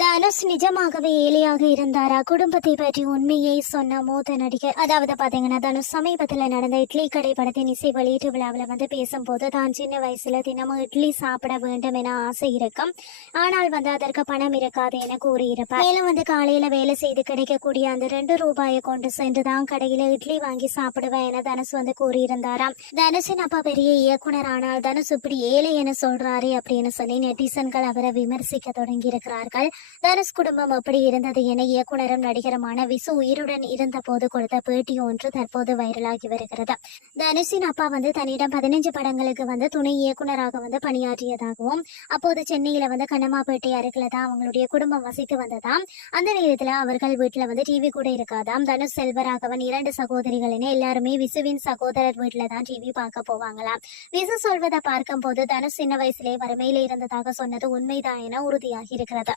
தனுஷ் நிஜமாகவே ஏழையாக இருந்தாரா? குடும்பத்தை பற்றி உண்மையை சொன்ன மூத்த நடிகர். அதாவது பாத்தீங்கன்னா, தனுஷ் சமீபத்துல நடந்த இட்லி கடை படத்தின் இசை வெளியீட்டு விழாவில் பேசும்போது தான் சின்ன வயசுல தினமும் இட்லி சாப்பிட வேண்டும் என ஆசை இருக்கும், ஆனால் அதற்கு பணம் இருக்காது என கூறியிருப்பார். மேலும் காலையில வேலை செய்து கிடைக்கக்கூடிய அந்த 2 ரூபாயை கொண்டு சென்று தான் கடையில இட்லி வாங்கி சாப்பிடுவேன் என தனுஷ் கூறியிருந்தாராம். தனுஷின் அப்பா பெரிய இயக்குனர், ஆனால் தனுஷ் இப்படி ஏழை என சொல்றாரு அப்படின்னு சொல்லி நெட்டிசன்கள் அவரை விமர்சிக்க தொடங்கி இருக்கிறார்கள். தனுஷ் குடும்பம் எப்படி இருந்தது என இயக்குனரும் நடிகருமான விசு உயிருடன் இருந்த போது கொடுத்த பேட்டி ஒன்று தற்போது வைரலாகி வருகிறது. தனுஷின் அப்பா தன்னிடம் 15 படங்களுக்கு துணை இயக்குனராக பணியாற்றியதாகவும், அப்போது சென்னையில கண்ணமாப்பேட்டை அருகில தான் அவங்களுடைய குடும்பம் வசித்து வந்ததாம். அந்த நேரத்துல அவர்கள் வீட்டுல டிவி கூட இருக்காதாம். தனுஷ், செல்வராகவன் 2 சகோதரிகள் என எல்லாருமே விசுவின் சகோதரர் வீட்டுல தான் டிவி பார்க்க போவாங்களாம். விசு சொல்வதை பார்க்கும் போது தனுஷ் சின்ன வயசுலேயே வறுமையில இருந்ததாக சொன்னது உண்மைதான் என உறுதியாகி இருக்கிறது.